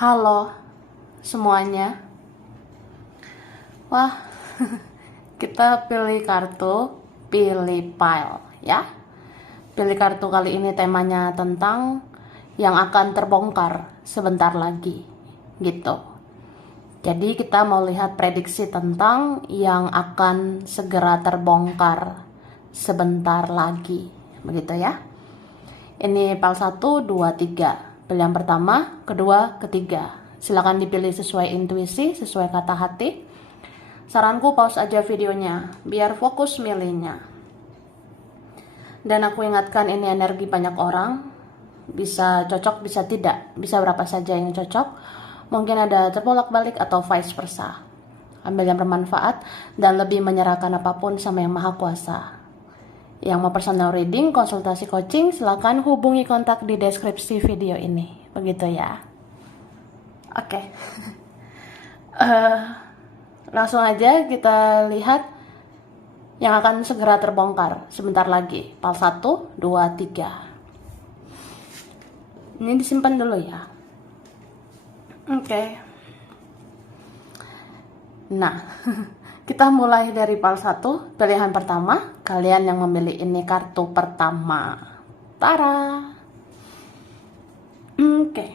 Halo semuanya. Wah, kita pilih kartu, pilih pile ya. Pilih kartu kali ini temanya tentang yang akan terbongkar sebentar lagi gitu. Jadi kita mau lihat prediksi tentang yang akan segera terbongkar sebentar lagi. Begitu ya. Ini pile 1, 2, 3. Pilihan pertama, kedua, ketiga. Silakan dipilih sesuai intuisi, sesuai kata hati. Saranku pause aja videonya, biar fokus milihnya. Dan aku ingatkan ini energi banyak orang. Bisa cocok, bisa tidak. Bisa berapa saja yang cocok. Mungkin ada terbolak-balik atau vice versa. Ambil yang bermanfaat dan lebih menyerahkan apapun sama yang maha kuasa. Yang mau personal reading, konsultasi coaching, silakan hubungi kontak di deskripsi video ini. Begitu ya. Oke. Langsung aja kita lihat yang akan segera terbongkar sebentar lagi. Pal 1, 2, 3. Ini disimpan dulu ya. Oke. Nah, kita mulai dari pal 1, pilihan pertama. Kalian yang memilih ini kartu pertama. Tara. Oke.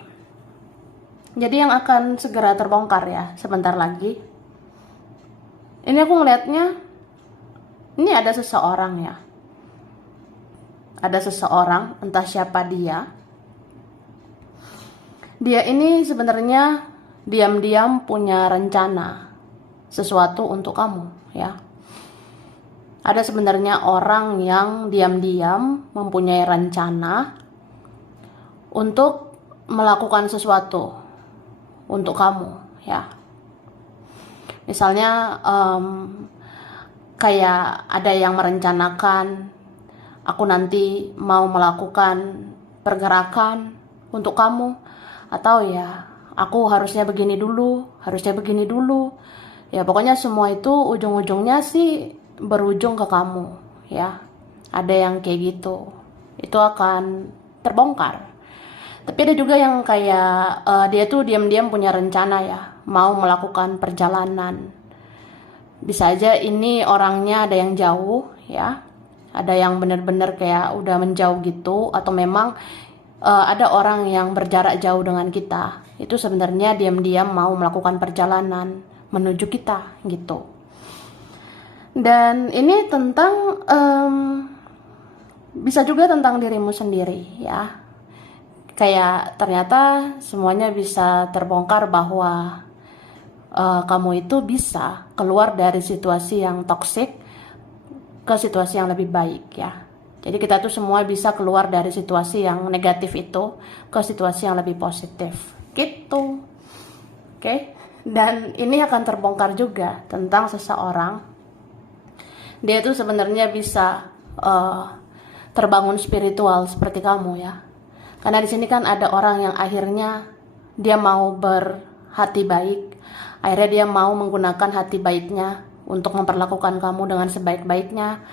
Jadi yang akan segera terbongkar ya, sebentar lagi. Ini aku ngelihatnya, ini ada seseorang ya. Ada seseorang, entah siapa dia. Dia ini sebenarnya diam-diam punya rencana sesuatu untuk kamu ya. Ada sebenarnya orang yang diam-diam mempunyai rencana untuk melakukan sesuatu untuk kamu ya. Misalnya kayak ada yang merencanakan aku nanti mau melakukan pergerakan untuk kamu, atau ya aku harusnya begini dulu, ya pokoknya semua itu ujung-ujungnya sih berujung ke kamu ya. Ada yang kayak gitu, itu akan terbongkar. Tapi ada juga yang kayak dia tuh diam-diam punya rencana ya, mau melakukan perjalanan. Bisa aja ini orangnya ada yang jauh ya, ada yang bener-bener kayak udah menjauh gitu, atau memang ada orang yang berjarak jauh dengan kita. Itu sebenarnya diam-diam mau melakukan perjalanan menuju kita gitu. Dan ini tentang bisa juga tentang dirimu sendiri ya. Kayak ternyata semuanya bisa terbongkar bahwa kamu itu bisa keluar dari situasi yang toksik ke situasi yang lebih baik ya. Jadi kita tuh semua bisa keluar dari situasi yang negatif itu ke situasi yang lebih positif gitu. Oke. Dan ini akan terbongkar juga tentang seseorang. Dia tuh sebenarnya bisa terbangun spiritual seperti kamu ya. Karena di sini kan ada orang yang akhirnya dia mau berhati baik. Akhirnya dia mau menggunakan hati baiknya untuk memperlakukan kamu dengan sebaik-baiknya.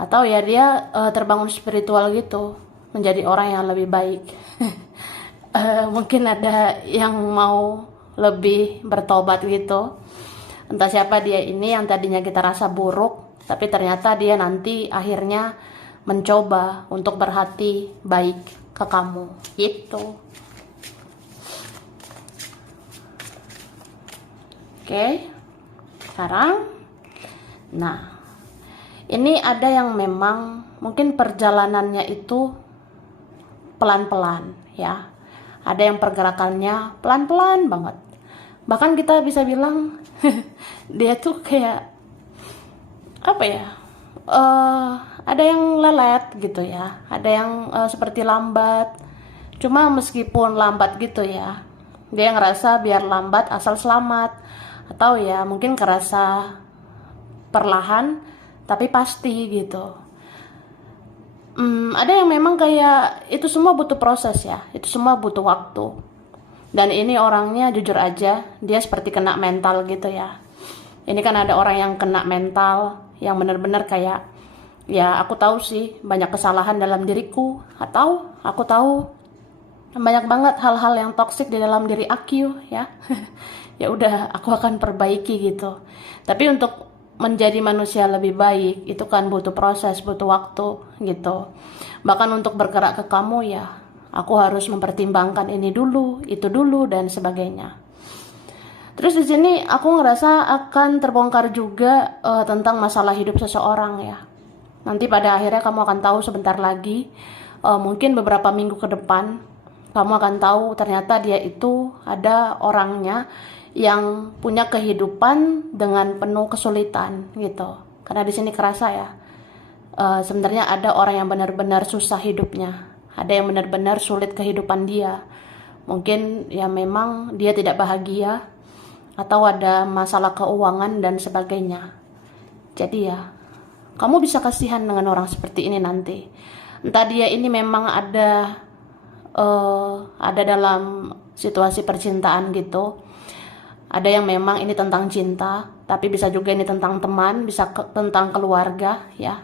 Atau ya dia terbangun spiritual gitu, menjadi orang yang lebih baik. Mungkin ada yang mau lebih bertobat gitu. Entah siapa dia ini yang tadinya kita rasa buruk, tapi ternyata dia nanti akhirnya mencoba untuk berhati baik ke kamu gitu. Oke. Sekarang nah, ini ada yang memang mungkin perjalanannya itu pelan-pelan ya. Ada yang pergerakannya pelan-pelan banget. Bahkan kita bisa bilang dia tuh kayak apa ya? Ada yang lelet gitu ya, ada yang seperti lambat. Cuma meskipun lambat gitu ya, dia ngerasa biar lambat asal selamat. Atau ya mungkin kerasa perlahan tapi pasti gitu. Ada yang memang kayak itu semua butuh proses ya, itu semua butuh waktu. Dan ini orangnya jujur aja, dia seperti kena mental gitu ya. Ini kan ada orang yang kena mental, yang benar-benar kayak ya aku tahu sih banyak kesalahan dalam diriku, atau aku tahu banyak banget hal-hal yang toksik di dalam diri aku ya. Ya udah, aku akan perbaiki gitu. Tapi untuk menjadi manusia lebih baik itu kan butuh proses, butuh waktu gitu. Bahkan untuk bergerak ke kamu ya, aku harus mempertimbangkan ini dulu, itu dulu, dan sebagainya. Terus di sini aku ngerasa akan terbongkar juga tentang masalah hidup seseorang ya. Nanti pada akhirnya kamu akan tahu sebentar lagi, mungkin beberapa minggu ke depan, kamu akan tahu ternyata dia itu ada orangnya yang punya kehidupan dengan penuh kesulitan gitu. Karena di sini kerasa ya, sebenarnya ada orang yang benar-benar susah hidupnya, ada yang benar-benar sulit kehidupan dia. Mungkin ya memang dia tidak bahagia, atau ada masalah keuangan dan sebagainya. Jadi ya, kamu bisa kasihan dengan orang seperti ini nanti. Entah dia ini memang ada dalam situasi percintaan gitu. Ada yang memang ini tentang cinta, tapi bisa juga ini tentang teman, bisa tentang keluarga ya.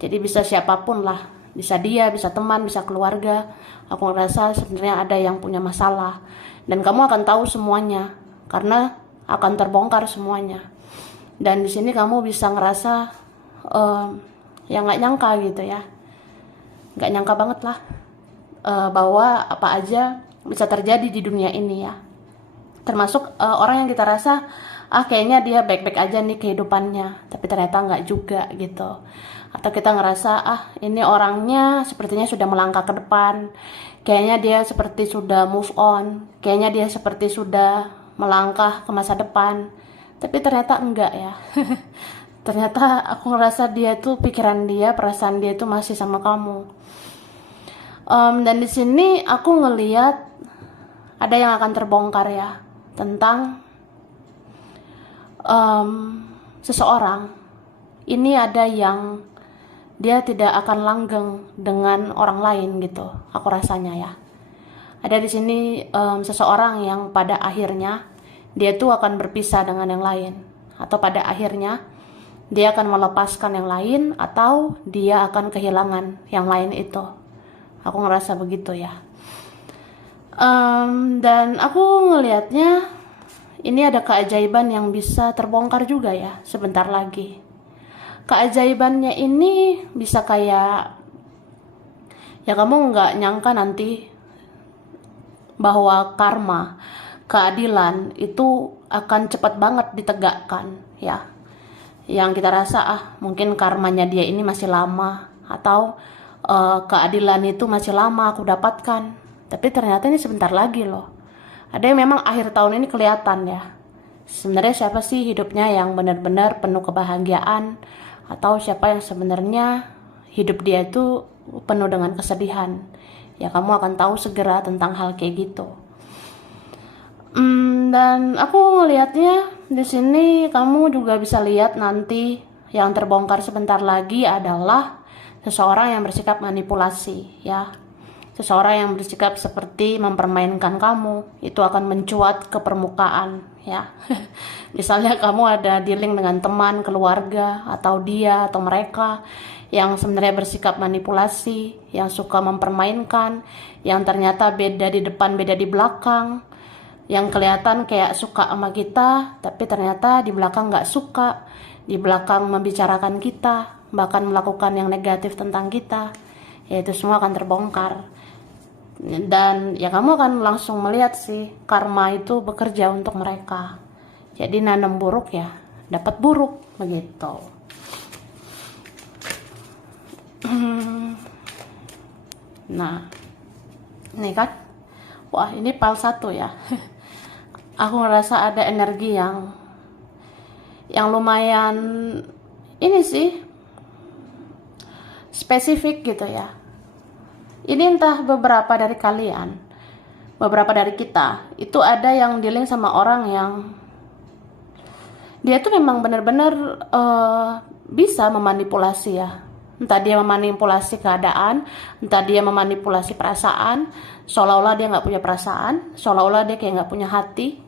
Jadi bisa siapapun lah, bisa dia, bisa teman, bisa keluarga. Aku ngerasa sebenarnya ada yang punya masalah, dan kamu akan tahu semuanya karena akan terbongkar semuanya. Dan di sini kamu bisa ngerasa yang nggak nyangka gitu ya, nggak nyangka banget lah bahwa apa aja bisa terjadi di dunia ini ya. Termasuk orang yang kita rasa kayaknya dia baik-baik aja nih kehidupannya, tapi ternyata nggak juga gitu. Atau kita ngerasa ini orangnya sepertinya sudah melangkah ke depan, kayaknya dia seperti sudah move on, kayaknya dia seperti sudah melangkah ke masa depan, tapi ternyata enggak ya. Ternyata aku ngerasa dia tuh, pikiran dia, perasaan dia itu masih sama kamu. Dan di sini aku ngeliat ada yang akan terbongkar ya, tentang seseorang ini. Ada yang dia tidak akan langgeng dengan orang lain gitu, aku rasanya ya. Ada di sini seseorang yang pada akhirnya dia tuh akan berpisah dengan yang lain, atau pada akhirnya dia akan melepaskan yang lain, atau dia akan kehilangan yang lain itu. Aku ngerasa begitu ya. Dan aku ngelihatnya ini ada keajaiban yang bisa terbongkar juga ya sebentar lagi. Keajaibannya ini bisa kayak ya, kamu nggak nyangka nanti bahwa karma, keadilan itu akan cepat banget ditegakkan ya. Yang kita rasa mungkin karmanya dia ini masih lama, atau keadilan itu masih lama aku dapatkan, tapi ternyata ini sebentar lagi loh. Ada yang memang akhir tahun ini kelihatan ya, sebenarnya siapa sih hidupnya yang benar-benar penuh kebahagiaan, atau siapa yang sebenarnya hidup dia itu penuh dengan kesedihan. Ya kamu akan tahu segera tentang hal kayak gitu. Dan aku ngelihatnya di sini kamu juga bisa lihat nanti yang terbongkar sebentar lagi adalah seseorang yang bersikap manipulasi ya. Seseorang yang bersikap seperti mempermainkan kamu, itu akan mencuat ke permukaan ya. Misalnya kamu ada dealing dengan teman, keluarga, atau dia atau mereka yang sebenarnya bersikap manipulasi, yang suka mempermainkan, yang ternyata beda di depan, beda di belakang, yang kelihatan kayak suka sama kita, tapi ternyata di belakang nggak suka, di belakang membicarakan kita, bahkan melakukan yang negatif tentang kita. Ya itu semua akan terbongkar. Dan ya kamu akan langsung melihat sih, karma itu bekerja untuk mereka. Jadi nanam buruk ya dapat buruk begitu. Nah ini kan, wah ini pal 1 ya. Aku ngerasa ada energi yang lumayan ini sih, spesifik gitu ya. Ini entah beberapa dari kalian, beberapa dari kita, itu ada yang dealing sama orang yang dia tuh memang benar-benar bisa memanipulasi ya. Entah dia memanipulasi keadaan, entah dia memanipulasi perasaan, seolah-olah dia nggak punya perasaan, seolah-olah dia kayak nggak punya hati.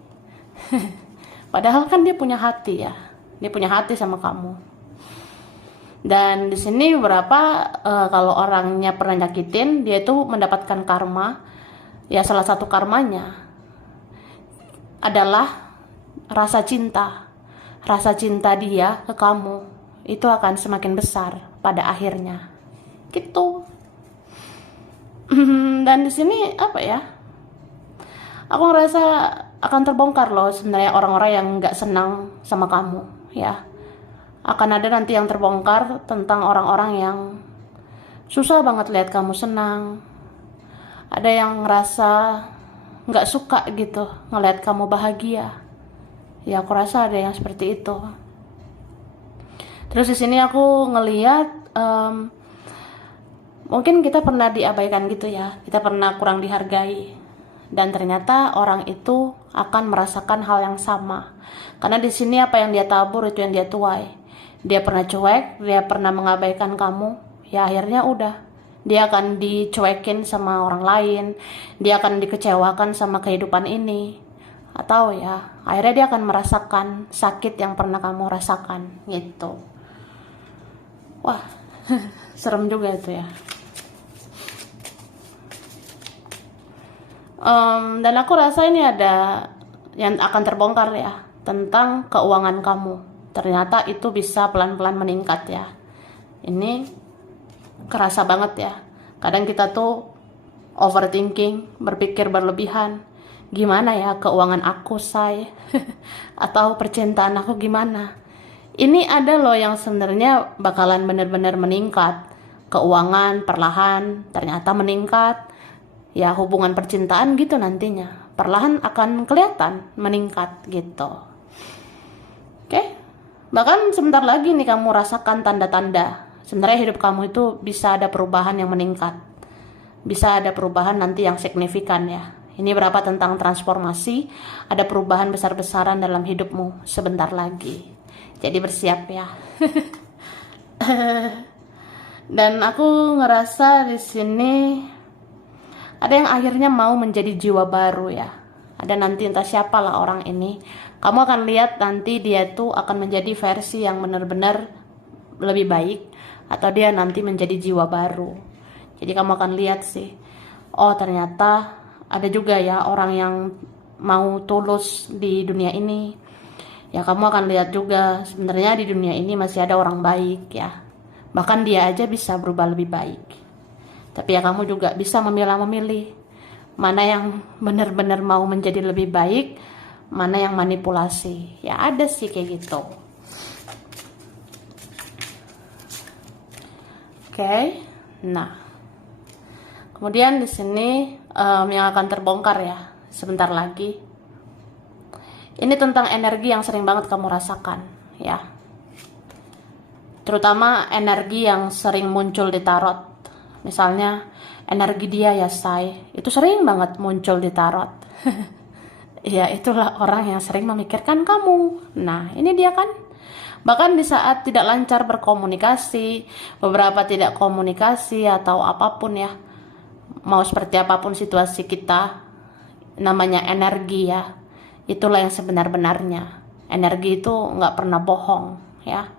Padahal kan dia punya hati ya, dia punya hati sama kamu. Dan di sini beberapa kalau orangnya pernah nyakitin, dia itu mendapatkan karma Ya salah satu karmanya adalah rasa cinta. Rasa cinta dia ke kamu itu akan semakin besar pada akhirnya. Gitu. Dan di sini apa ya? Aku ngerasa akan terbongkar loh sebenarnya orang-orang yang nggak senang sama kamu, ya. Akan ada nanti yang terbongkar tentang orang-orang yang susah banget lihat kamu senang. Ada yang ngerasa nggak suka gitu ngelihat kamu bahagia. Ya aku rasa ada yang seperti itu. Terus di sini aku ngelihat mungkin kita pernah diabaikan gitu ya, kita pernah kurang dihargai, dan ternyata orang itu akan merasakan hal yang sama. Karena di sini apa yang dia tabur itu yang dia tuai. Dia pernah cuek, dia pernah mengabaikan kamu, ya akhirnya udah dia akan dicuekin sama orang lain, dia akan dikecewakan sama kehidupan ini, atau ya akhirnya dia akan merasakan sakit yang pernah kamu rasakan gitu. Wah, serem juga itu ya. Dan aku rasa ini ada yang akan terbongkar ya, tentang keuangan kamu. Ternyata itu bisa pelan-pelan meningkat ya. Ini kerasa banget ya. Kadang kita tuh overthinking, berpikir berlebihan. Gimana ya keuangan aku, say? Atau percintaan aku gimana? Ini ada loh yang sebenarnya bakalan benar-benar meningkat. Keuangan perlahan ternyata meningkat. Ya hubungan percintaan gitu nantinya perlahan akan kelihatan meningkat gitu. Oke, bahkan sebentar lagi nih kamu rasakan tanda-tanda sebenarnya hidup kamu itu bisa ada perubahan yang meningkat, bisa ada perubahan nanti yang signifikan ya. Ini berapa tentang transformasi, ada perubahan besar-besaran dalam hidupmu sebentar lagi, jadi bersiap ya. Dan aku ngerasa di sini ada yang akhirnya mau menjadi jiwa baru ya. Ada nanti entah siapalah orang ini. Kamu akan lihat nanti dia tuh akan menjadi versi yang benar-benar lebih baik. Atau dia nanti menjadi jiwa baru. Jadi kamu akan lihat sih. Oh ternyata ada juga ya orang yang mau tulus di dunia ini. Ya kamu akan lihat juga sebenarnya di dunia ini masih ada orang baik ya. Bahkan dia aja bisa berubah lebih baik. Tapi ya kamu juga bisa memilah-memilih mana yang benar-benar mau menjadi lebih baik, mana yang manipulasi. Ya ada sih kayak gitu. Oke. Nah. Kemudian di sini yang akan terbongkar ya sebentar lagi. Ini tentang energi yang sering banget kamu rasakan, ya. Terutama energi yang sering muncul di tarot. Misalnya energi dia ya say, itu sering banget muncul di tarot. Ya itulah orang yang sering memikirkan kamu. Nah ini dia kan. Bahkan di saat tidak lancar berkomunikasi, beberapa tidak komunikasi atau apapun ya, mau seperti apapun situasi kita, namanya energi ya. Itulah yang sebenar-benarnya. Energi itu nggak pernah bohong ya.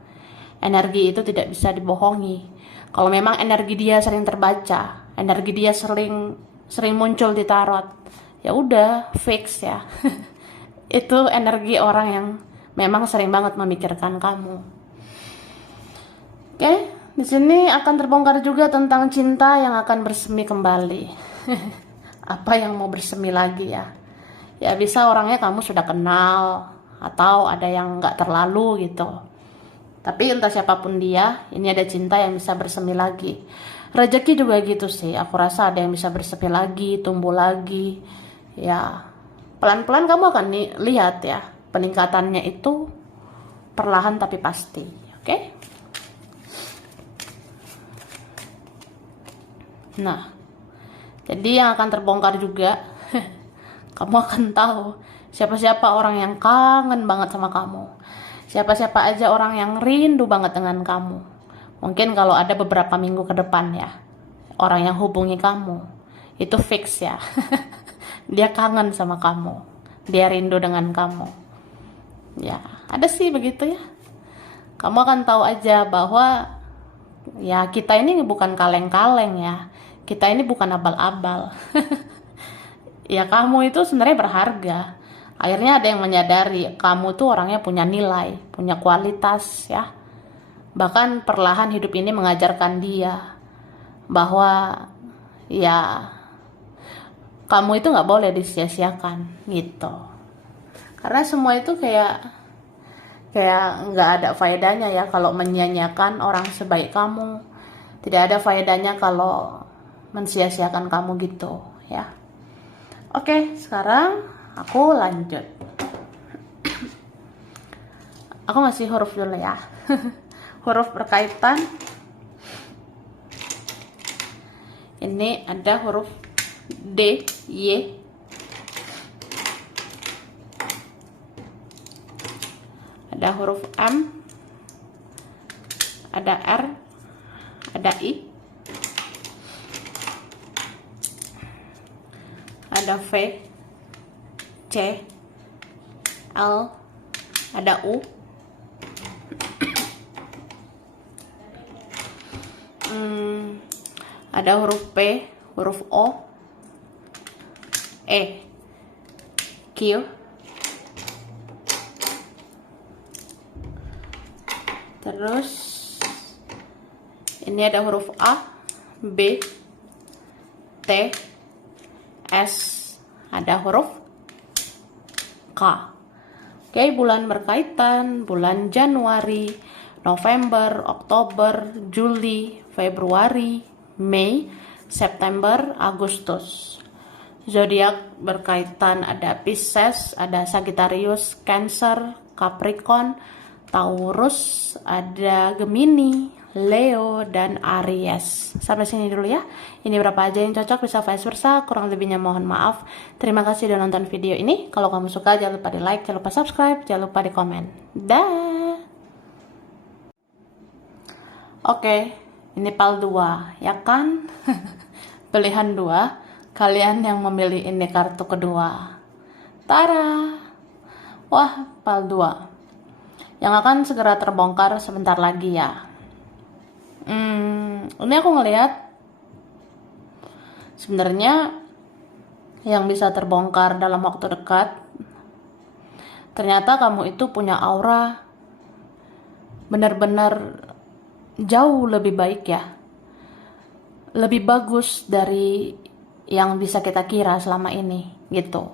Energi itu tidak bisa dibohongi. Kalau memang energi dia sering terbaca, energi dia sering muncul di tarot, ya udah fix ya. Itu energi orang yang memang sering banget memikirkan kamu. Oke, di sini akan terbongkar juga tentang cinta yang akan bersemi kembali. Apa yang mau bersemi lagi ya? Ya bisa orangnya kamu sudah kenal atau ada yang nggak terlalu gitu. Tapi entah siapapun dia, ini ada cinta yang bisa bersemi lagi. Rezeki juga gitu sih, aku rasa ada yang bisa bersemi lagi, tumbuh lagi. Ya, pelan-pelan kamu akan lihat ya, peningkatannya itu perlahan tapi pasti. Oke? Nah, jadi yang akan terbongkar juga, kamu akan tahu siapa-siapa orang yang kangen banget sama kamu. Siapa-siapa aja orang yang rindu banget dengan kamu. Mungkin kalau ada beberapa minggu ke depan ya, orang yang hubungi kamu, itu fix ya. Dia kangen sama kamu. Dia rindu dengan kamu. Ya, ada sih begitu ya. Kamu akan tahu aja bahwa ya kita ini bukan kaleng-kaleng ya. Kita ini bukan abal-abal. ya kamu itu sebenarnya berharga. Akhirnya ada yang menyadari kamu tuh orangnya punya nilai, punya kualitas ya. Bahkan perlahan hidup ini mengajarkan dia bahwa ya kamu itu nggak boleh disia-siakan gitu. Karena semua itu kayak nggak ada faedahnya ya kalau menyia-nyiakan orang sebaik kamu. Tidak ada faedahnya kalau mensia-siakan kamu gitu ya. Oke, sekarang aku lanjut. Aku ngasih huruf dulu ya. Huruf berkaitan. Ini ada huruf D, Y. Ada huruf M. Ada R. Ada I. Ada V. C. L. Ada U. Ada huruf P, huruf O, E, Q, terus ini ada huruf A, B, T, S, ada huruf K. Oke, bulan berkaitan, bulan Januari, November, Oktober, Juli, Februari, Mei, September, Agustus. Zodiak berkaitan ada Pisces, ada Sagittarius, Cancer, Capricorn, Taurus, ada Gemini, Leo, dan Aries. Sampai sini dulu ya. Ini berapa aja yang cocok, bisa vice versa. Kurang lebihnya mohon maaf. Terima kasih sudah nonton video ini. Kalau kamu suka jangan lupa di like, jangan lupa subscribe, jangan lupa di komen. Dah. Oke, ini PAL 2 ya kan. Pilihan 2. Kalian yang memilih ini kartu kedua. Tara. Wah, PAL 2 yang akan segera terbongkar sebentar lagi ya. Ini aku ngelihat sebenarnya yang bisa terbongkar dalam waktu dekat. Ternyata kamu itu punya aura benar-benar jauh lebih baik ya. Lebih bagus dari yang bisa kita kira selama ini gitu.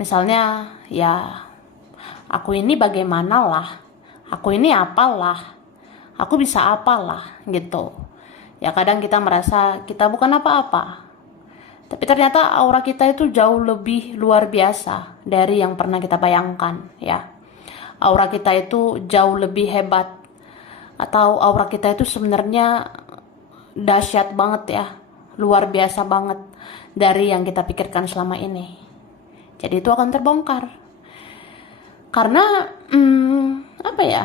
Misalnya ya, aku ini bagaimana lah, aku ini apalah, aku bisa apalah gitu. Ya kadang kita merasa kita bukan apa-apa, tapi ternyata aura kita itu jauh lebih luar biasa dari yang pernah kita bayangkan ya. Aura kita itu jauh lebih hebat, atau aura kita itu sebenarnya dahsyat banget ya, luar biasa banget dari yang kita pikirkan selama ini. Jadi itu akan terbongkar. Karena apa ya,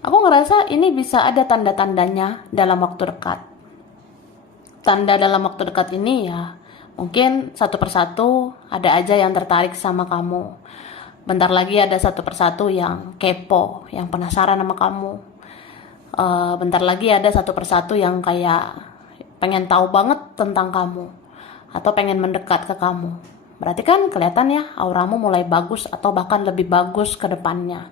aku ngerasa ini bisa ada tanda-tandanya dalam waktu dekat. Tanda dalam waktu dekat ini ya, mungkin satu persatu ada aja yang tertarik sama kamu. Bentar lagi ada satu persatu yang kepo, yang penasaran sama kamu. Bentar lagi ada satu persatu yang kayak pengen tahu banget tentang kamu, atau pengen mendekat ke kamu. Berarti kan kelihatan ya, auramu mulai bagus atau bahkan lebih bagus ke depannya.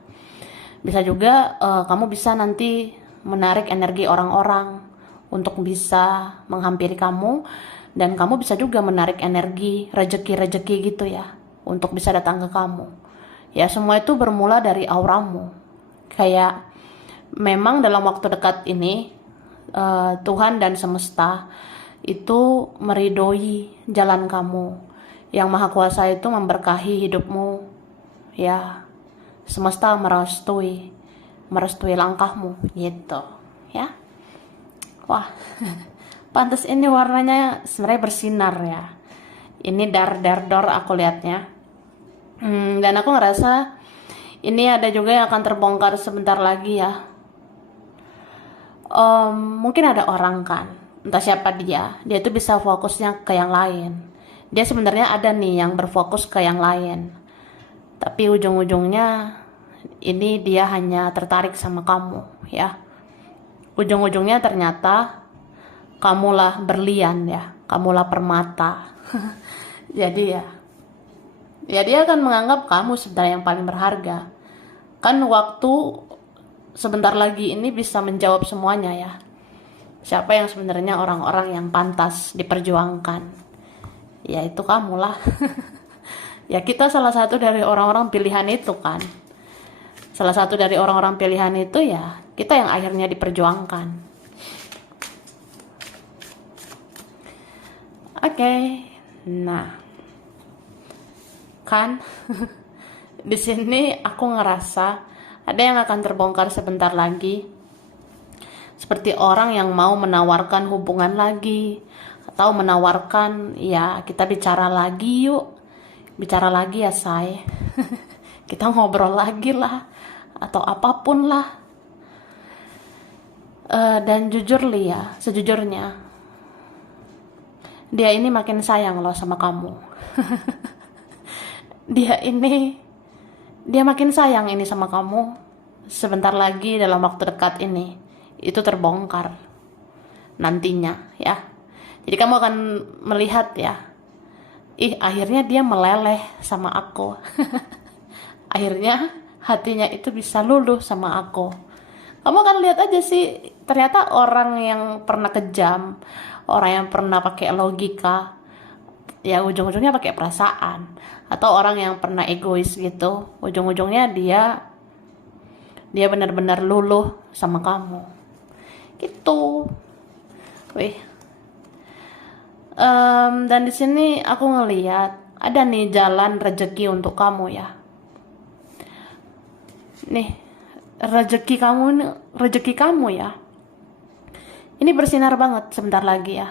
Bisa juga kamu bisa nanti menarik energi orang-orang untuk bisa menghampiri kamu, dan kamu bisa juga menarik energi rejeki-rejeki gitu ya, untuk bisa datang ke kamu. Ya semua itu bermula dari auramu. Kayak memang dalam waktu dekat ini Tuhan dan semesta itu meridoi jalan kamu. Yang Maha Kuasa itu memberkahi hidupmu. Ya, semesta merestui langkahmu gitu ya. Wah, pantas ini warnanya sebenarnya bersinar ya. Ini dar aku lihatnya. Dan aku ngerasa ini ada juga yang akan terbongkar sebentar lagi ya. Mungkin ada orang kan, entah siapa dia itu bisa fokusnya ke yang lain. Dia sebenarnya ada nih yang berfokus ke yang lain, tapi ujung-ujungnya ini dia hanya tertarik sama kamu ya. Ujung-ujungnya ternyata kamulah berlian ya, kamulah permata. Jadi ya dia akan menganggap kamu sebenarnya yang paling berharga. Kan waktu sebentar lagi ini bisa menjawab semuanya ya. Siapa yang sebenarnya orang-orang yang pantas diperjuangkan? Ya itu kamu lah. Ya kita salah satu dari orang-orang pilihan itu kan. Salah satu dari orang-orang pilihan itu ya kita yang akhirnya diperjuangkan. Oke. Nah, kan di sini aku ngerasa ada yang akan terbongkar sebentar lagi. Seperti orang yang mau menawarkan hubungan lagi atau menawarkan ya kita bicara lagi yuk. Bicara lagi ya say. Kita ngobrol lagi lah atau apapun lah. Dan jujur Li ya, sejujurnya dia ini makin sayang loh sama kamu. Dia makin sayang ini sama kamu. Sebentar lagi dalam waktu dekat ini itu terbongkar nantinya ya. Jadi kamu akan melihat ya, akhirnya dia meleleh sama aku. Akhirnya hatinya itu bisa luluh sama aku. Kamu akan lihat aja sih, ternyata orang yang pernah kejam, orang yang pernah pakai logika, ya ujung-ujungnya pakai perasaan. Atau orang yang pernah egois gitu, ujung-ujungnya dia benar-benar luluh sama kamu. Gitu. Wih. Dan di sini aku ngeliat ada nih jalan rezeki untuk kamu ya. Nih, rezeki kamu ya. Ini bersinar banget sebentar lagi ya.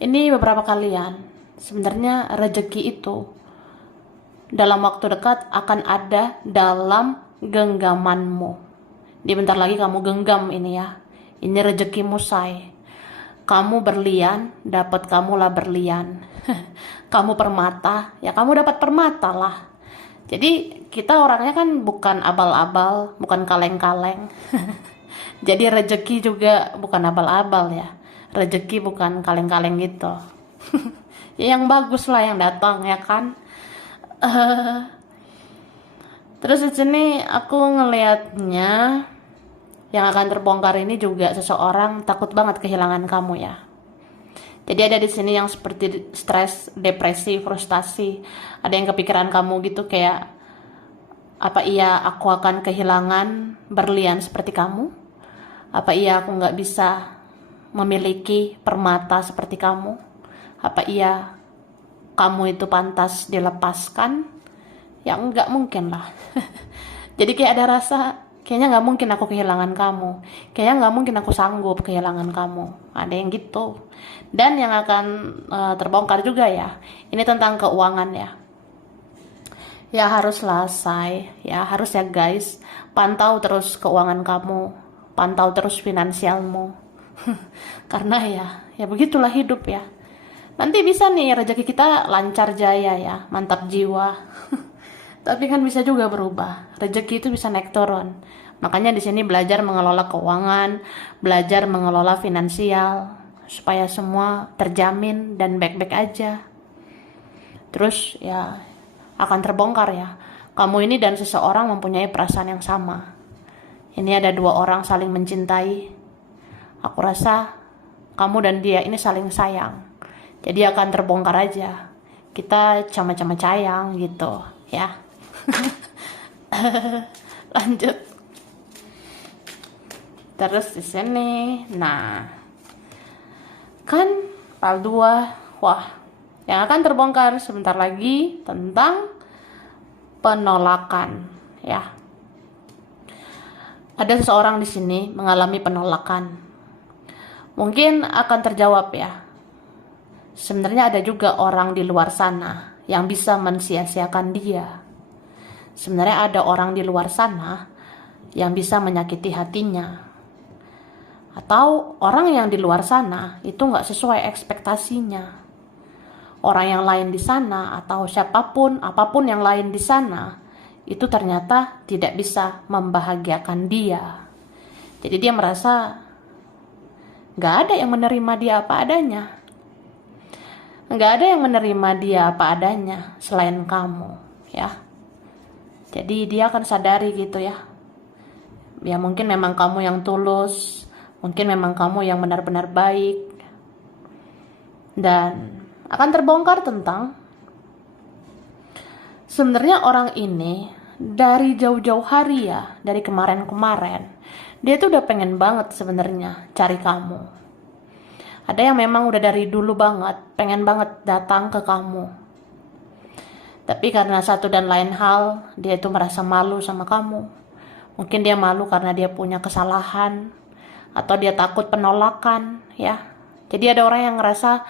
Ini beberapa kalian. Sebenarnya rezeki itu dalam waktu dekat akan ada dalam genggamanmu. Di bentar lagi kamu genggam ini ya. Ini rezekimu say. Kamu berlian, dapat kamulah berlian. Kamu permata, ya kamu dapat permata lah. Jadi kita orangnya kan bukan abal-abal, bukan kaleng-kaleng. Jadi rezeki juga bukan abal-abal ya. Rezeki bukan kaleng-kaleng gitu. Ya yang bagus lah yang datang ya kan. Terus di sini aku ngelihatnya yang akan terbongkar ini juga seseorang takut banget kehilangan kamu ya. Jadi ada di sini yang seperti stres, depresi, frustasi. Ada yang kepikiran kamu gitu kayak, apa iya aku akan kehilangan berlian seperti kamu? Apa iya aku nggak bisa memiliki permata seperti kamu? Apa iya kamu itu pantas dilepaskan? Ya nggak mungkin lah. Jadi kayak ada rasa kayaknya nggak mungkin aku kehilangan kamu, kayaknya nggak mungkin aku sanggup kehilangan kamu, ada yang gitu. Dan yang akan terbongkar juga ya, ini tentang keuangan ya. Ya haruslah say, ya harus ya guys, pantau terus keuangan kamu, pantau terus finansialmu. Karena ya begitulah hidup ya. Nanti bisa nih rezeki kita lancar jaya ya, mantap jiwa. Tapi kan bisa juga berubah. Rezeki itu bisa naik turun. Makanya di sini belajar mengelola keuangan, belajar mengelola finansial supaya semua terjamin dan baik-baik aja. Terus ya akan terbongkar ya. Kamu ini dan seseorang mempunyai perasaan yang sama. Ini ada dua orang saling mencintai. Aku rasa kamu dan dia ini saling sayang. Jadi akan terbongkar aja. Kita sama-sama sayang gitu ya. Lanjut. Terus di sini, nah, kan file 2, wah, yang akan terbongkar sebentar lagi tentang penolakan, ya. Ada seseorang di sini mengalami penolakan. Mungkin akan terjawab ya. Sebenarnya ada juga orang di luar sana yang bisa mensia-siakan dia. Sebenarnya ada orang di luar sana yang bisa menyakiti hatinya. Atau orang yang di luar sana itu nggak sesuai ekspektasinya. Orang yang lain di sana atau siapapun, apapun yang lain di sana, itu ternyata tidak bisa membahagiakan dia. Jadi dia merasa nggak ada yang menerima dia apa adanya. nggak ada yang menerima dia apa adanya selain kamu, ya. Jadi dia akan sadari gitu ya. Ya mungkin memang kamu yang tulus, mungkin memang kamu yang benar-benar baik, dan akan terbongkar tentang sebenarnya orang ini dari jauh-jauh hari ya, dari kemarin-kemarin, dia tuh udah pengen banget sebenarnya cari kamu. Ada yang memang udah dari dulu banget, pengen banget datang ke kamu. Tapi karena satu dan lain hal, dia itu merasa malu sama kamu. Mungkin dia malu karena dia punya kesalahan, atau dia takut penolakan, ya. Jadi ada orang yang ngerasa,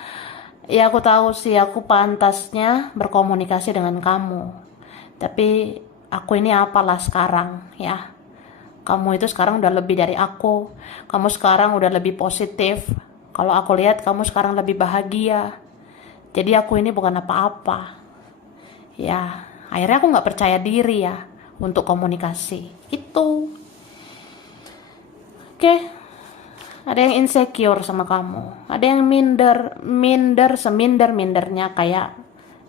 ya aku tahu sih aku pantasnya berkomunikasi dengan kamu. Tapi aku ini apalah sekarang, ya. Kamu itu sekarang udah lebih dari aku. Kamu sekarang udah lebih positif. Kalau aku lihat kamu sekarang lebih bahagia. Jadi aku ini bukan apa-apa. Ya, akhirnya aku nggak percaya diri ya untuk komunikasi. Itu. Oke. Ada yang insecure sama kamu. Ada yang minder seminder-mindernya kayak,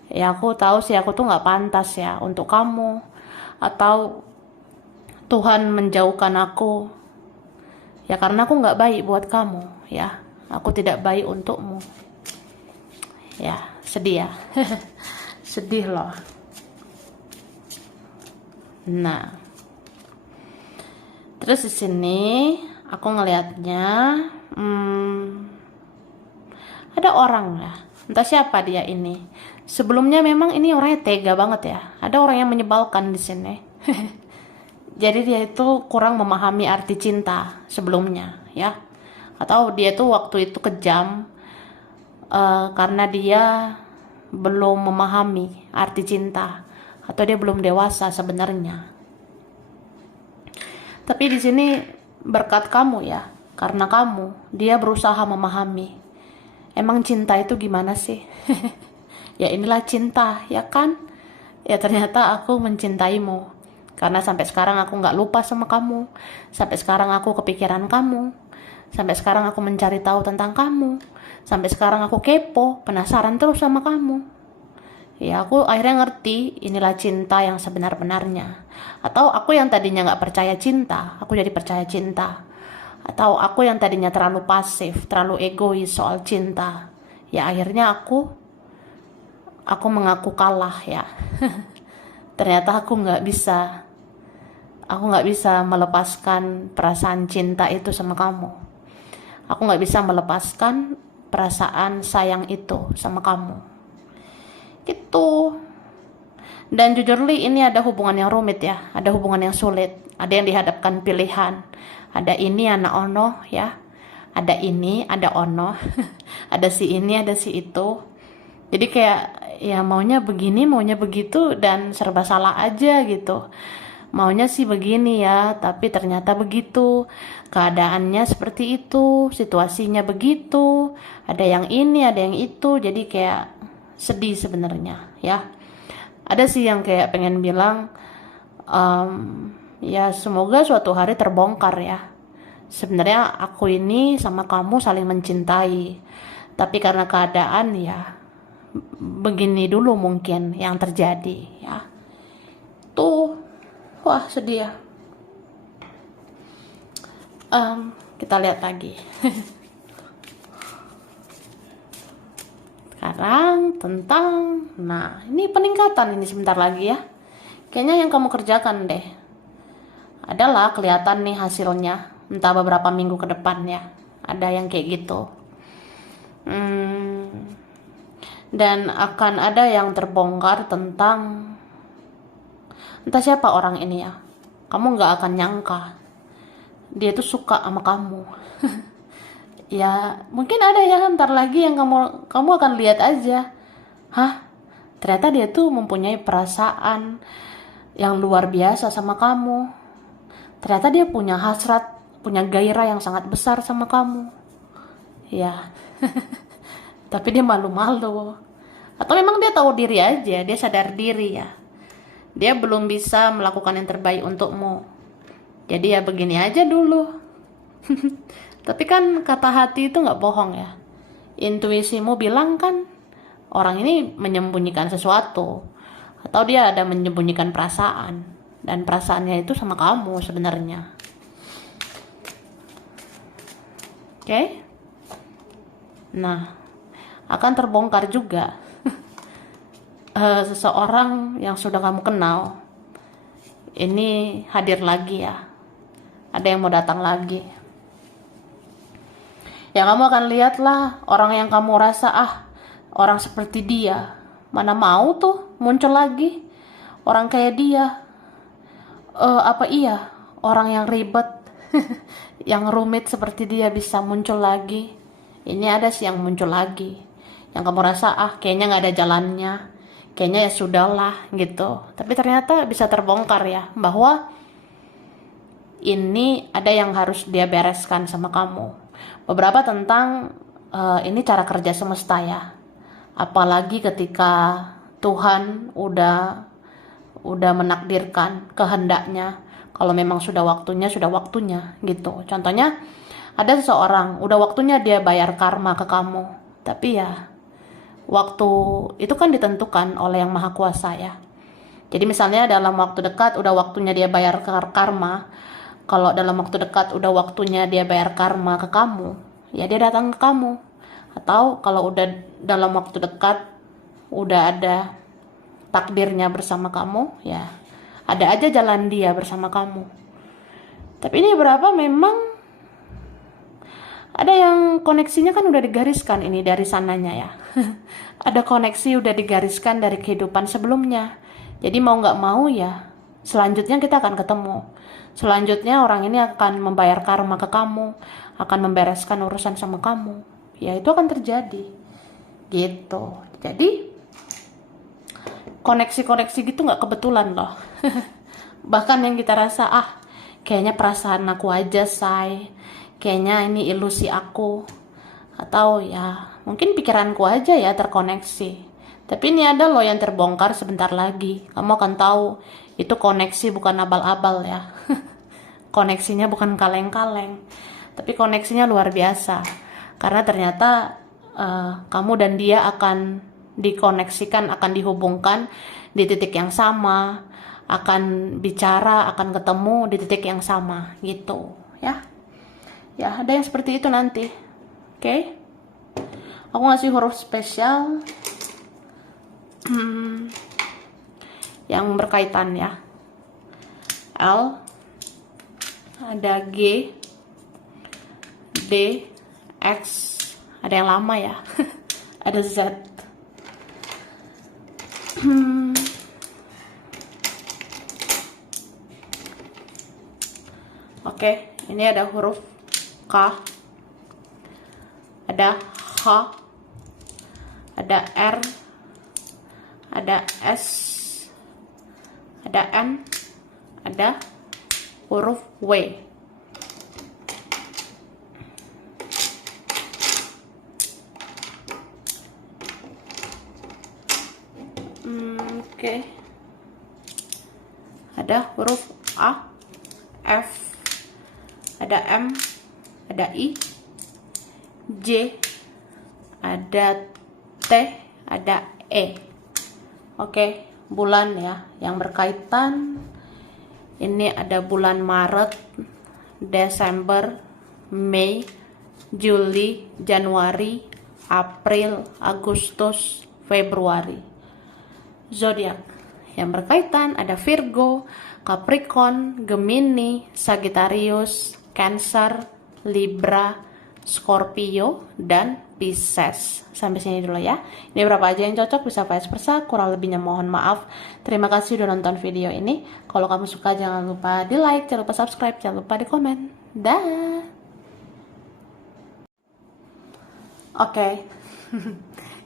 ya aku tahu sih aku tuh nggak pantas ya untuk kamu. Atau Tuhan menjauhkan aku. Ya karena aku nggak baik buat kamu, ya. Aku tidak baik untukmu. Ya, sedih ya. Sedih loh. Nah, terus di sini aku ngelihatnya ada orang ya, entah siapa dia ini. Sebelumnya memang ini orangnya tega banget ya. Ada orang yang menyebalkan di sini. Jadi dia itu kurang memahami arti cinta sebelumnya, ya. Atau dia tuh waktu itu kejam karena dia belum memahami arti cinta, atau dia belum dewasa sebenarnya. Tapi di sini berkat kamu ya, karena kamu dia berusaha memahami. Emang cinta itu gimana sih? Ya inilah cinta, ya kan? Ya ternyata aku mencintaimu. Karena sampai sekarang aku gak lupa sama kamu. Sampai sekarang aku kepikiran kamu. Sampai sekarang aku mencari tahu tentang kamu. Sampai sekarang aku kepo, penasaran terus sama kamu. Ya aku akhirnya ngerti inilah cinta yang sebenar-benarnya. Atau aku yang tadinya gak percaya cinta, aku jadi percaya cinta. Atau aku yang tadinya terlalu pasif, terlalu egois soal cinta. Ya akhirnya aku mengaku kalah ya. Ternyata aku nggak bisa melepaskan perasaan cinta itu sama kamu. Aku nggak bisa melepaskan perasaan sayang itu sama kamu. Gitu. Dan jujur li ini ada hubungan yang rumit ya, ada hubungan yang sulit, ada yang dihadapkan pilihan. Ada ini anak ono ya, ada ini, ada ono, ada si ini, ada si itu. Jadi kayak ya maunya begini, maunya begitu, dan serba salah aja gitu. Maunya sih begini ya, tapi ternyata begitu. Keadaannya seperti itu, situasinya begitu. Ada yang ini, ada yang itu. Jadi kayak sedih sebenarnya ya. Ada sih yang kayak pengen bilang, ya semoga suatu hari terbongkar ya. Sebenarnya aku ini sama kamu saling mencintai. Tapi karena keadaan ya begini dulu mungkin yang terjadi ya. Tuh, wah sedih ya. Kita lihat lagi. Sekarang tentang, nah ini peningkatan ini sebentar lagi ya. Kayaknya yang kamu kerjakan deh adalah kelihatan nih hasilnya, entah beberapa minggu ke depan ya. Ada yang kayak gitu. Dan akan ada yang terbongkar tentang entah siapa orang ini ya. Kamu gak akan nyangka dia tuh suka sama kamu. Ya mungkin ada ya ntar lagi yang kamu akan lihat aja. Hah, ternyata dia tuh mempunyai perasaan yang luar biasa sama kamu. Ternyata dia punya hasrat, punya gairah yang sangat besar sama kamu. Ya. Tapi dia malu-malu. Atau memang dia tahu diri aja, dia sadar diri ya. Dia belum bisa melakukan yang terbaik untukmu. Jadi ya begini aja dulu. Tapi kan kata hati itu gak bohong ya. Intuisimu bilang kan, orang ini menyembunyikan sesuatu, atau dia ada menyembunyikan perasaan, dan perasaannya itu sama kamu sebenarnya. Oke? Nah, akan terbongkar juga seseorang yang sudah kamu kenal ini hadir lagi ya. Ada yang mau datang lagi. Ya kamu akan lihatlah orang yang kamu rasa orang seperti dia. Mana mau tuh muncul lagi orang kayak dia. Apa iya orang yang ribet yang rumit seperti dia bisa muncul lagi? Ini ada sih yang muncul lagi. Yang kamu rasa kayaknya nggak ada jalannya. Kayaknya ya sudahlah gitu. Tapi ternyata bisa terbongkar ya bahwa ini ada yang harus dia bereskan sama kamu. Beberapa tentang ini cara kerja semesta ya. Apalagi ketika Tuhan udah menakdirkan kehendaknya. Kalau memang sudah waktunya gitu. Contohnya ada seseorang udah waktunya dia bayar karma ke kamu. Tapi ya waktu itu kan ditentukan oleh Yang Maha Kuasa ya. Jadi misalnya dalam waktu dekat udah waktunya dia bayar karma. Kalau dalam waktu dekat udah waktunya dia bayar karma ke kamu, ya dia datang ke kamu. Atau kalau udah dalam waktu dekat udah ada takdirnya bersama kamu, ya ada aja jalan dia bersama kamu. Tapi ini berapa memang ada yang koneksinya kan udah digariskan ini dari sananya ya. Ada koneksi udah digariskan dari kehidupan sebelumnya. Jadi mau nggak mau ya selanjutnya kita akan ketemu. Selanjutnya orang ini akan membayar karma ke kamu, akan membereskan urusan sama kamu. Ya itu akan terjadi gitu. Jadi koneksi-koneksi gitu nggak kebetulan loh. Bahkan yang kita rasa kayaknya perasaan aku aja say, kayaknya ini ilusi aku, atau ya mungkin pikiranku aja ya terkoneksi. Tapi ini ada loh yang terbongkar sebentar lagi. Kamu akan tahu itu koneksi bukan abal-abal ya. Koneksinya bukan kaleng-kaleng, tapi koneksinya luar biasa. Karena ternyata kamu dan dia akan dikoneksikan, akan dihubungkan di titik yang sama, akan bicara, akan ketemu di titik yang sama gitu ya. Ya ada yang seperti itu nanti. Oke? Aku ngasih huruf spesial yang berkaitan ya. L, ada G, D, X, ada yang lama ya. Ada Z. Oke, ini ada huruf K, ada H, ada R, ada S, ada N, ada huruf W. Oke. Ada huruf A, F, ada M, ada I, J, ada T, ada E. Oke, bulan ya yang berkaitan. Ini ada bulan Maret, Desember, Mei, Juli, Januari, April, Agustus, Februari. Zodiak yang berkaitan ada Virgo, Capricorn, Gemini, Sagittarius, Cancer, Libra, Scorpio, dan Pisces. Sampai sini dulu ya. Ini berapa aja yang cocok, bisa vice versa, kurang lebihnya mohon maaf. Terima kasih udah nonton video ini. Kalau kamu suka jangan lupa di like, jangan lupa subscribe, jangan lupa di komen. Dah. Oke.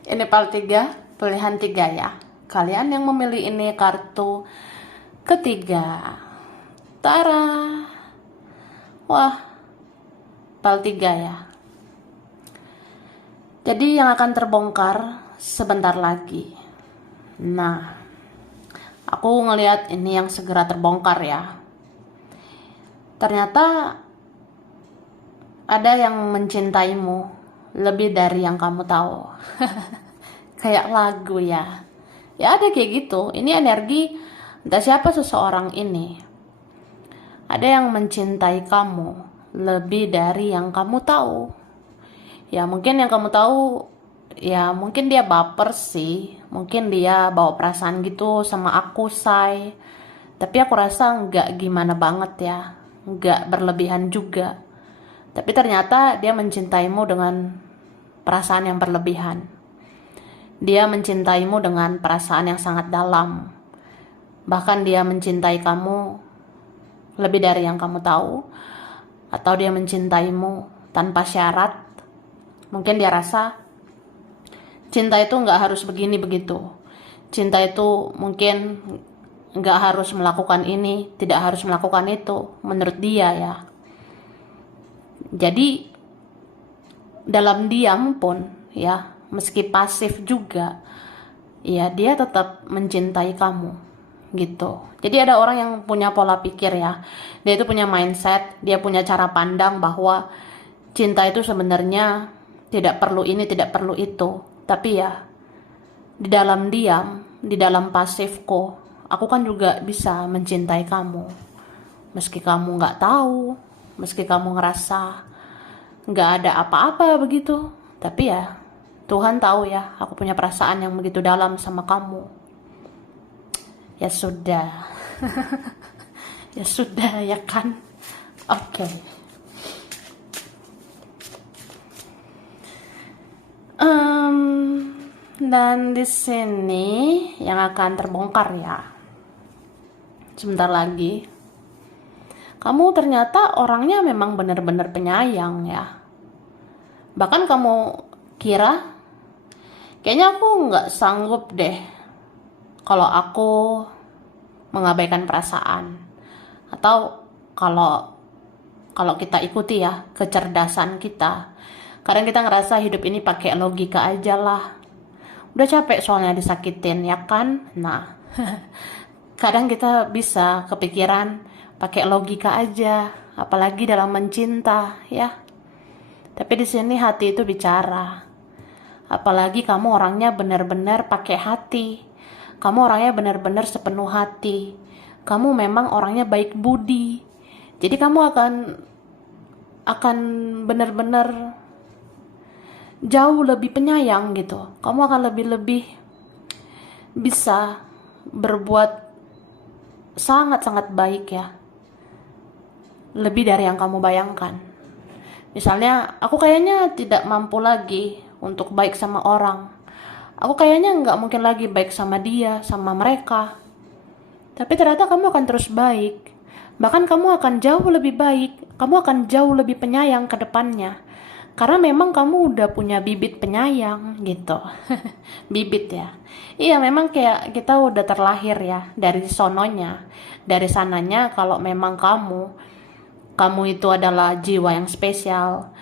Ini part 3, pilihan 3 ya. Kalian yang memilih ini kartu ketiga. Tara. Wah. Part 3 ya. Jadi yang akan terbongkar sebentar lagi. Nah, aku ngelihat ini yang segera terbongkar ya. Ternyata ada yang mencintaimu lebih dari yang kamu tahu. kayak lagu ya. Ya ada kayak gitu. Ini energi entah siapa seseorang ini. Ada yang mencintai kamu lebih dari yang kamu tahu. Ya mungkin yang kamu tahu, ya mungkin dia baper sih. Mungkin dia bawa perasaan gitu sama aku, say. Tapi aku rasa nggak gimana banget ya. Nggak berlebihan juga. Tapi ternyata dia mencintaimu dengan perasaan yang berlebihan. Dia mencintaimu dengan perasaan yang sangat dalam. Bahkan dia mencintai kamu lebih dari yang kamu tahu. Atau dia mencintaimu tanpa syarat. Mungkin dia rasa cinta itu nggak harus begini begitu. Cinta itu mungkin nggak harus melakukan ini, tidak harus melakukan itu. Menurut dia ya. Jadi dalam diam pun ya, meski pasif juga, ya dia tetap mencintai kamu gitu. Jadi ada orang yang punya pola pikir ya, dia itu punya mindset, dia punya cara pandang bahwa cinta itu sebenarnya tidak perlu ini, tidak perlu itu. Tapi ya di dalam diam, di dalam pasifku, aku kan juga bisa mencintai kamu meski kamu nggak tahu, meski kamu ngerasa nggak ada apa-apa begitu. Tapi ya Tuhan tahu ya, aku punya perasaan yang begitu dalam sama kamu. Ya sudah. Ya sudah ya kan. Oke. Dan di sini yang akan terbongkar ya. Sebentar lagi. Kamu ternyata orangnya memang benar-benar penyayang ya. Bahkan kamu kira, kayaknya aku nggak sanggup deh kalau aku mengabaikan perasaan. Atau kalau kita ikuti ya kecerdasan kita. Kadang kita ngerasa hidup ini pakai logika aja lah. Udah capek soalnya disakitin ya kan. Nah kadang kita bisa kepikiran pakai logika aja, apalagi dalam mencinta ya. Tapi di sini hati itu bicara. Apalagi kamu orangnya benar-benar pakai hati. Kamu orangnya benar-benar sepenuh hati. Kamu memang orangnya baik budi. Jadi kamu akan benar-benar jauh lebih penyayang gitu. Kamu akan lebih bisa berbuat sangat-sangat baik ya. Lebih dari yang kamu bayangkan. Misalnya, aku kayaknya tidak mampu lagi untuk baik sama orang. Aku kayaknya nggak mungkin lagi baik sama dia, sama mereka. Tapi ternyata kamu akan terus baik. Bahkan kamu akan jauh lebih baik. Kamu akan jauh lebih penyayang ke depannya. Karena memang kamu udah punya bibit penyayang gitu. Bibit ya. Iya memang kayak kita udah terlahir ya. Dari sononya. Dari sananya kalau memang kamu itu adalah jiwa yang spesial.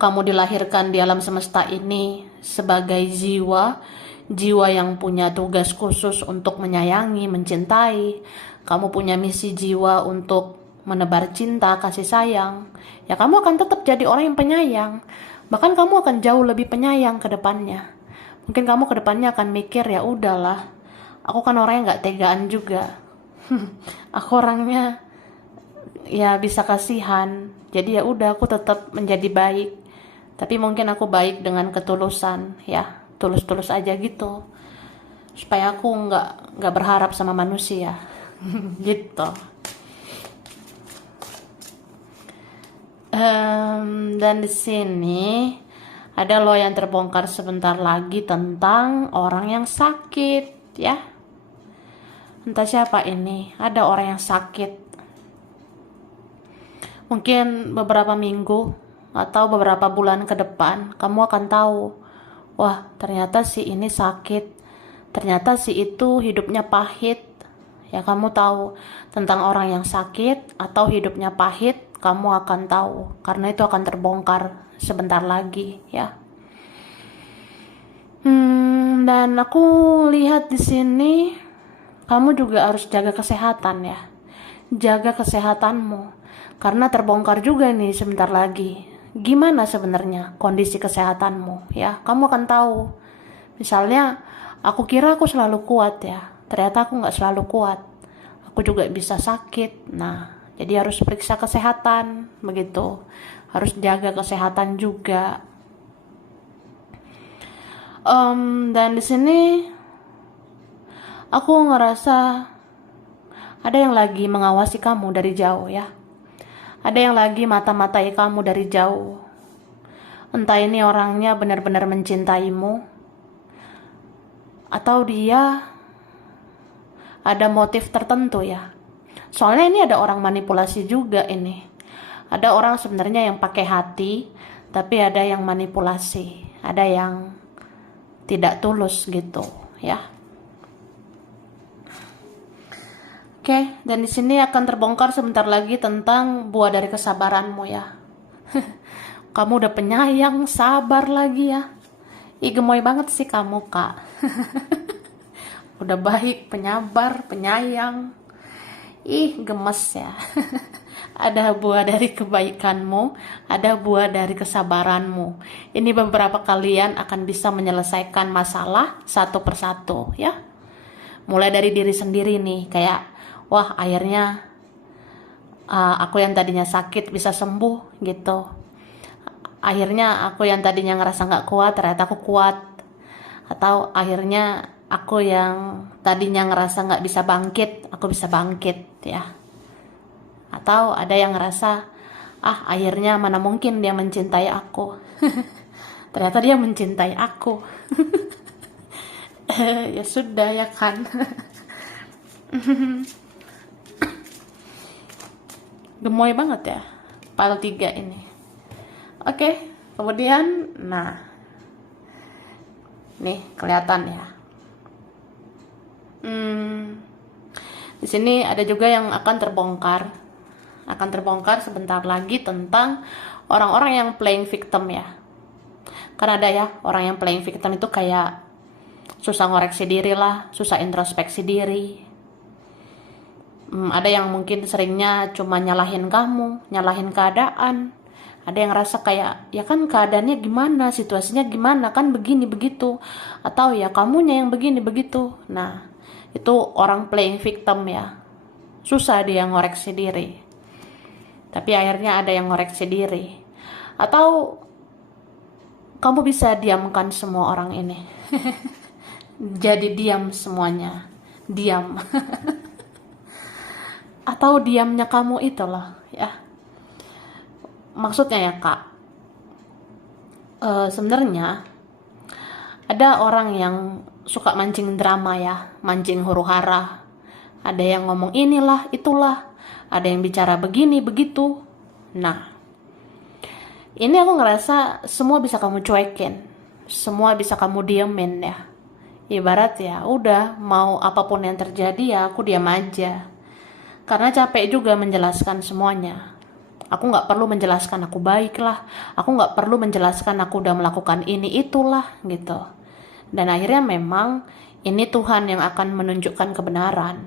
Kamu dilahirkan di alam semesta ini sebagai jiwa yang punya tugas khusus untuk menyayangi, mencintai. Kamu punya misi jiwa untuk menebar cinta, kasih sayang. Ya kamu akan tetap jadi orang yang penyayang. Bahkan kamu akan jauh lebih penyayang ke depannya. Mungkin kamu ke depannya akan mikir, ya udahlah, aku kan orangnya gak tegaan juga. Aku orangnya ya bisa kasihan. Jadi ya udah, aku tetap menjadi baik. Tapi mungkin aku baik dengan ketulusan, ya tulus-tulus aja gitu. Supaya aku nggak berharap sama manusia, gitu. Dan di sini ada loh yang terbongkar sebentar lagi tentang orang yang sakit, ya. Entah siapa ini, ada orang yang sakit. Mungkin beberapa minggu atau beberapa bulan ke depan, kamu akan tahu, wah ternyata si ini sakit, ternyata si itu hidupnya pahit. Ya kamu tahu tentang orang yang sakit atau hidupnya pahit, kamu akan tahu, karena itu akan terbongkar sebentar lagi ya. Dan aku lihat di sini, kamu juga harus jaga kesehatan ya, jaga kesehatanmu. Karena terbongkar juga nih sebentar lagi. Gimana sebenarnya kondisi kesehatanmu ya? Kamu akan tahu. Misalnya, aku kira aku selalu kuat ya, ternyata aku nggak selalu kuat. Aku juga bisa sakit. Nah, jadi harus periksa kesehatan, begitu. Harus jaga kesehatan juga. Dan di sini aku ngerasa ada yang lagi mengawasi kamu dari jauh ya. Ada yang lagi mata-matai kamu dari jauh. Entah ini orangnya benar-benar mencintaimu, atau dia ada motif tertentu ya. Soalnya ini ada orang manipulasi juga ini. Ada orang sebenarnya yang pakai hati, tapi ada yang manipulasi. Ada yang tidak tulus gitu ya. Oke, dan di sini akan terbongkar sebentar lagi tentang buah dari kesabaranmu ya. Kamu udah penyayang, sabar lagi ya. Ih, gemoy banget sih kamu, Kak. Udah baik, penyabar, penyayang. Ih, gemes ya. Ada buah dari kebaikanmu, ada buah dari kesabaranmu. Ini beberapa kalian akan bisa menyelesaikan masalah satu persatu ya. Mulai dari diri sendiri nih, kayak wah akhirnya aku yang tadinya sakit bisa sembuh gitu. Akhirnya aku yang tadinya ngerasa gak kuat, ternyata aku kuat. Atau akhirnya aku yang tadinya ngerasa gak bisa bangkit, aku bisa bangkit ya. Atau ada yang ngerasa, akhirnya mana mungkin dia mencintai aku. Ternyata dia mencintai aku. Ya sudah ya kan. Gemoy banget ya part 3 ini. Oke, kemudian nah nih kelihatan ya. Di sini ada juga yang akan terbongkar sebentar lagi tentang orang-orang yang playing victim ya. Karena ada ya orang yang playing victim itu kayak susah ngoreksi diri lah, susah introspeksi diri. Ada yang mungkin seringnya cuma nyalahin kamu, nyalahin keadaan. Ada yang ngerasa kayak, ya kan keadaannya gimana, situasinya gimana, kan begini begitu. Atau ya kamunya yang begini begitu. Nah, itu orang playing victim ya. Susah dia ngoreksi diri. Tapi akhirnya ada yang ngoreksi diri. Atau kamu bisa diamkan semua orang ini. Jadi diam semuanya. Diam. Atau diamnya kamu itu loh ya. Maksudnya ya Kak, sebenarnya ada orang yang suka mancing drama ya, mancing huru hara. Ada yang ngomong inilah itulah, ada yang bicara begini begitu. Nah, ini aku ngerasa semua bisa kamu cuekin, semua bisa kamu diemin ya. Ibarat ya udah mau apapun yang terjadi ya aku diam aja. Karena capek juga menjelaskan semuanya. Aku gak perlu menjelaskan aku baik lah. Aku gak perlu menjelaskan aku udah melakukan ini itulah gitu. Dan akhirnya memang ini Tuhan yang akan menunjukkan kebenaran.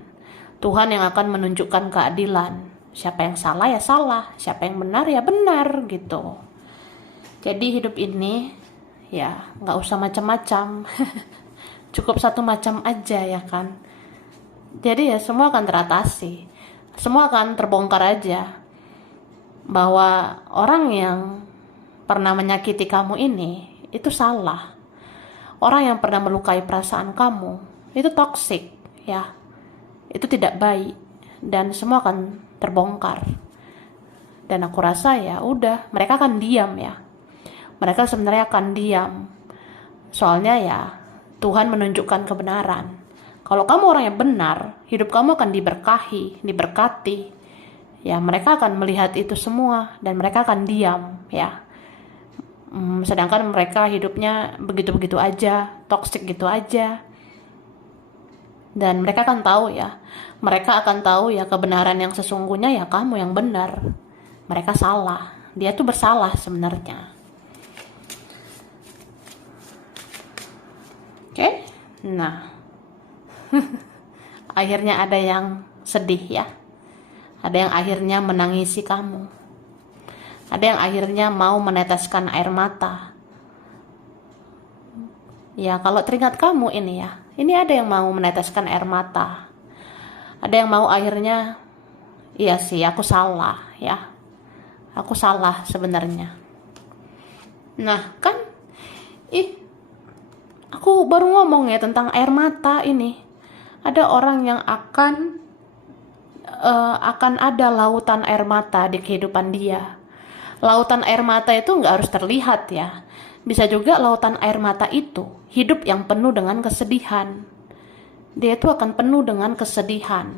Tuhan yang akan menunjukkan keadilan. Siapa yang salah ya salah. Siapa yang benar ya benar gitu. Jadi hidup ini ya gak usah macam-macam. Cukup satu macam aja ya kan. Jadi ya semua akan teratasi. Semua akan terbongkar aja bahwa orang yang pernah menyakiti kamu ini itu salah. Orang yang pernah melukai perasaan kamu itu toksik ya. Itu tidak baik dan semua akan terbongkar. Dan aku rasa ya udah mereka akan diam ya. Mereka sebenarnya akan diam. Soalnya ya Tuhan menunjukkan kebenaran. Kalau kamu orang yang benar, hidup kamu akan diberkahi, diberkati. Ya, mereka akan melihat itu semua dan mereka akan diam, ya. Sedangkan mereka hidupnya begitu-begitu aja, toksik gitu aja. Dan mereka akan tahu ya, mereka akan tahu ya kebenaran yang sesungguhnya ya kamu yang benar. Mereka salah, dia tuh bersalah sebenarnya. Oke, nah. Akhirnya ada yang sedih ya. Ada yang akhirnya menangisi kamu. Ada yang akhirnya mau meneteskan air mata. Ya, kalau teringat kamu ini ya, ini ada yang mau meneteskan air mata. Ada yang mau akhirnya, iya sih, aku salah ya. Aku salah sebenarnya. Nah, kan, ih, aku baru ngomong ya tentang air mata ini. Ada orang yang akan ada lautan air mata di kehidupan dia. Lautan air mata itu nggak harus terlihat ya. Bisa juga lautan air mata itu hidup yang penuh dengan kesedihan. Dia itu akan penuh dengan kesedihan.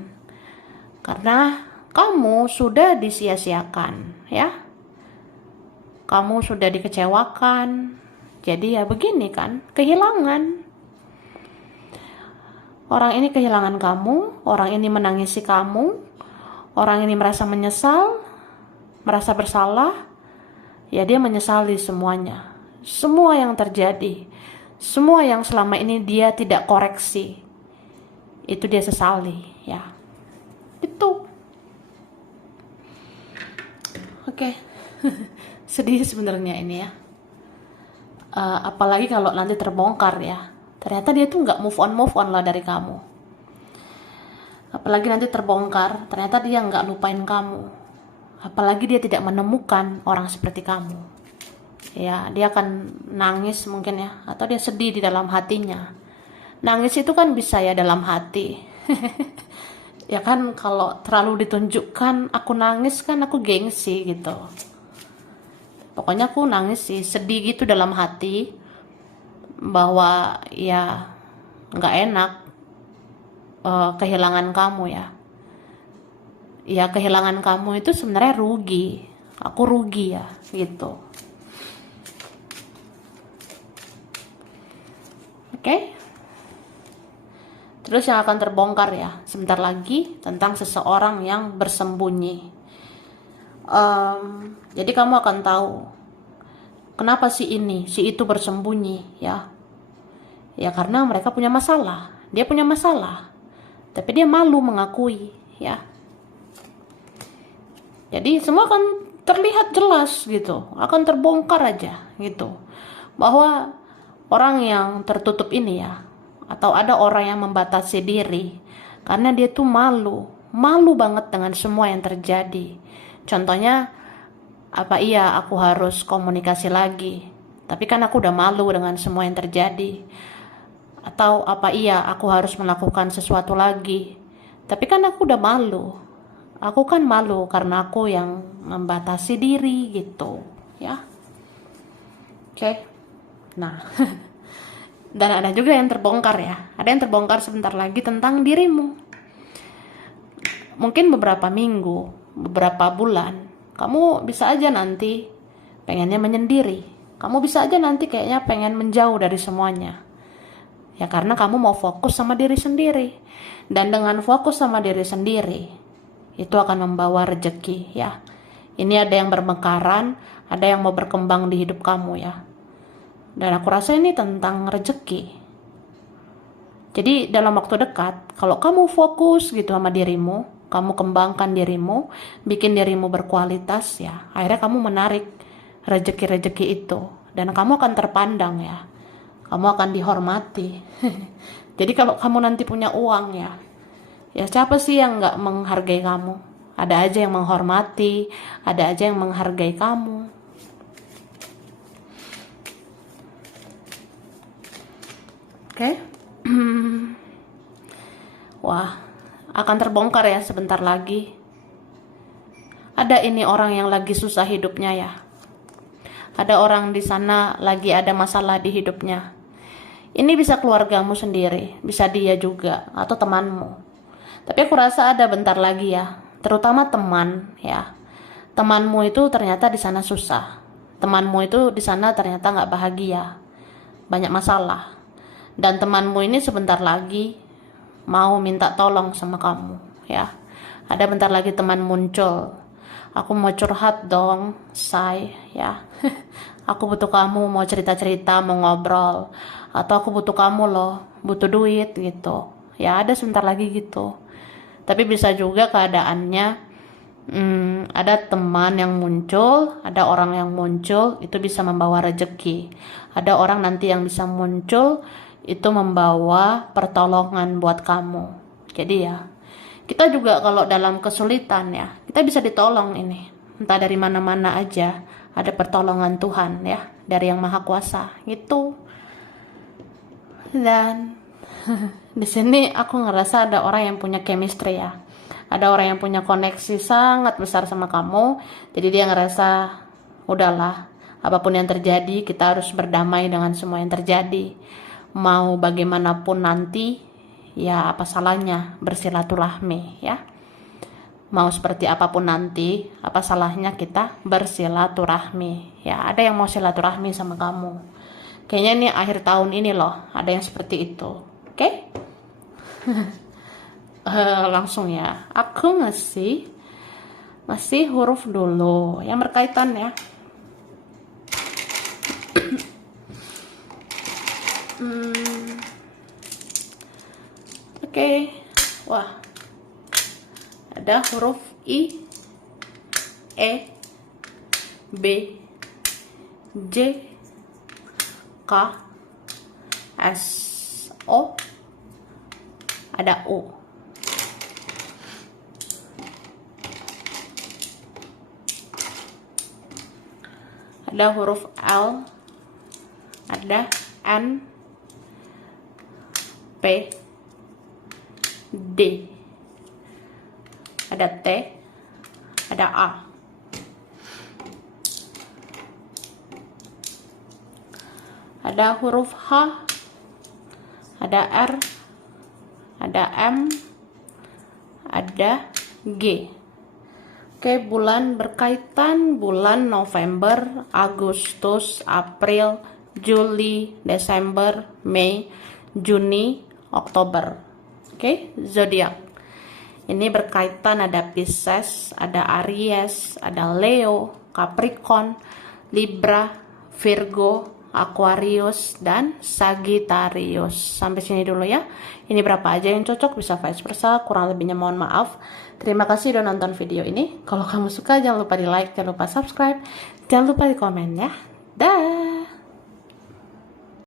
Karena kamu sudah disia-siakan ya. Kamu sudah dikecewakan. Jadi ya begini kan, kehilangan. Orang ini kehilangan kamu, orang ini menangisi kamu, orang ini merasa menyesal, merasa bersalah, ya dia menyesali semuanya. Semua yang terjadi, semua yang selama ini dia tidak koreksi, itu dia sesali, ya. Itu. Oke. Sedih sebenarnya ini ya. Apalagi kalau nanti terbongkar ya. Ternyata dia tuh nggak move on lah dari kamu. Apalagi nanti terbongkar, ternyata dia nggak lupain kamu. Apalagi dia tidak menemukan orang seperti kamu. Ya, dia akan nangis mungkin ya, atau dia sedih di dalam hatinya. Nangis itu kan bisa ya dalam hati. Ya kan, kalau terlalu ditunjukkan aku nangis kan aku gengsi gitu. Pokoknya aku nangis sih, sedih gitu dalam hati, bahwa ya nggak enak kehilangan kamu ya. Ya kehilangan kamu itu sebenarnya rugi. Aku rugi ya gitu. Oke. Terus yang akan terbongkar ya sebentar lagi tentang seseorang yang bersembunyi. Jadi kamu akan tahu kenapa si itu bersembunyi ya. Ya karena mereka punya masalah. Dia punya masalah. Tapi dia malu mengakui ya. Jadi semua akan terlihat jelas gitu. Akan terbongkar aja gitu. Bahwa orang yang tertutup ini ya, atau ada orang yang membatasi diri karena dia tuh malu banget dengan semua yang terjadi. Contohnya, apa iya aku harus komunikasi lagi, tapi kan aku udah malu dengan semua yang terjadi. Atau apa iya aku harus melakukan sesuatu lagi, tapi kan aku udah malu. Aku kan malu karena aku yang membatasi diri gitu ya. Oke. Nah, dan ada juga yang terbongkar ya. Ada yang terbongkar sebentar lagi tentang dirimu. Mungkin beberapa minggu, beberapa bulan, kamu bisa aja nanti pengennya menyendiri. Kamu bisa aja nanti kayaknya pengen menjauh dari semuanya. Ya karena kamu mau fokus sama diri sendiri. Dan dengan fokus sama diri sendiri, itu akan membawa rezeki ya. Ini ada yang bermekaran, ada yang mau berkembang di hidup kamu ya. Dan aku rasa ini tentang rezeki. Jadi dalam waktu dekat, kalau kamu fokus gitu sama dirimu, kamu kembangkan dirimu, bikin dirimu berkualitas ya, akhirnya kamu menarik rezeki-rezeki itu. Dan kamu akan terpandang ya, kamu akan dihormati. Jadi kalau kamu nanti punya uang ya, ya siapa sih yang gak menghargai kamu? Ada aja yang menghormati, ada aja yang menghargai kamu. Oke. Wah, akan terbongkar ya sebentar lagi. Ada ini orang yang lagi susah hidupnya ya. Ada orang di sana lagi ada masalah di hidupnya. Ini bisa keluargamu sendiri, bisa dia juga, atau temanmu. Tapi aku rasa ada bentar lagi ya, terutama teman ya. Temanmu itu ternyata di sana susah. Temanmu itu di sana ternyata nggak bahagia, banyak masalah. Dan temanmu ini sebentar lagi mau minta tolong sama kamu ya. Ada bentar lagi teman muncul. Aku mau curhat dong, say ya. Aku butuh kamu, mau cerita-cerita, mau ngobrol. Atau aku butuh kamu loh, butuh duit gitu. Ya ada sebentar lagi gitu. Tapi bisa juga keadaannya ada teman yang muncul, ada orang yang muncul, itu bisa membawa rezeki. Ada orang nanti yang bisa muncul, itu membawa pertolongan buat kamu. Jadi ya, kita juga kalau dalam kesulitan ya, kita bisa ditolong ini. Entah dari mana-mana aja, ada pertolongan Tuhan ya, dari Yang Maha Kuasa gitu. Dan di sini aku ngerasa ada orang yang punya chemistry ya. Ada orang yang punya koneksi sangat besar sama kamu. Jadi dia ngerasa, udahlah, apapun yang terjadi, kita harus berdamai dengan semua yang terjadi. Mau bagaimanapun nanti, ya apa salahnya bersilaturahmi ya. Mau seperti apapun nanti, apa salahnya kita bersilaturahmi ya. Ada yang mau silaturahmi sama kamu. Kayaknya ini akhir tahun ini loh, ada yang seperti itu. Oke? Langsung ya, aku ngasih huruf dulu yang berkaitan ya. Oke. Wah, ada huruf I, E, B, J, K, S, O, ada U. Ada huruf L, ada N, P, D, ada T, ada A. Ada huruf H, ada R, ada M, ada G. Oke, bulan berkaitan bulan November, Agustus, April, Juli, Desember, Mei, Juni, Oktober. Oke, zodiak. Ini berkaitan ada Pisces, ada Aries, ada Leo, Capricorn, Libra, Virgo, Aquarius, dan Sagittarius. Sampai sini dulu ya. Ini berapa aja yang cocok, bisa vice versa, kurang lebihnya mohon maaf. Terima kasih udah nonton video ini. Kalau kamu suka jangan lupa di like, jangan lupa subscribe, jangan lupa di komen ya. Dah.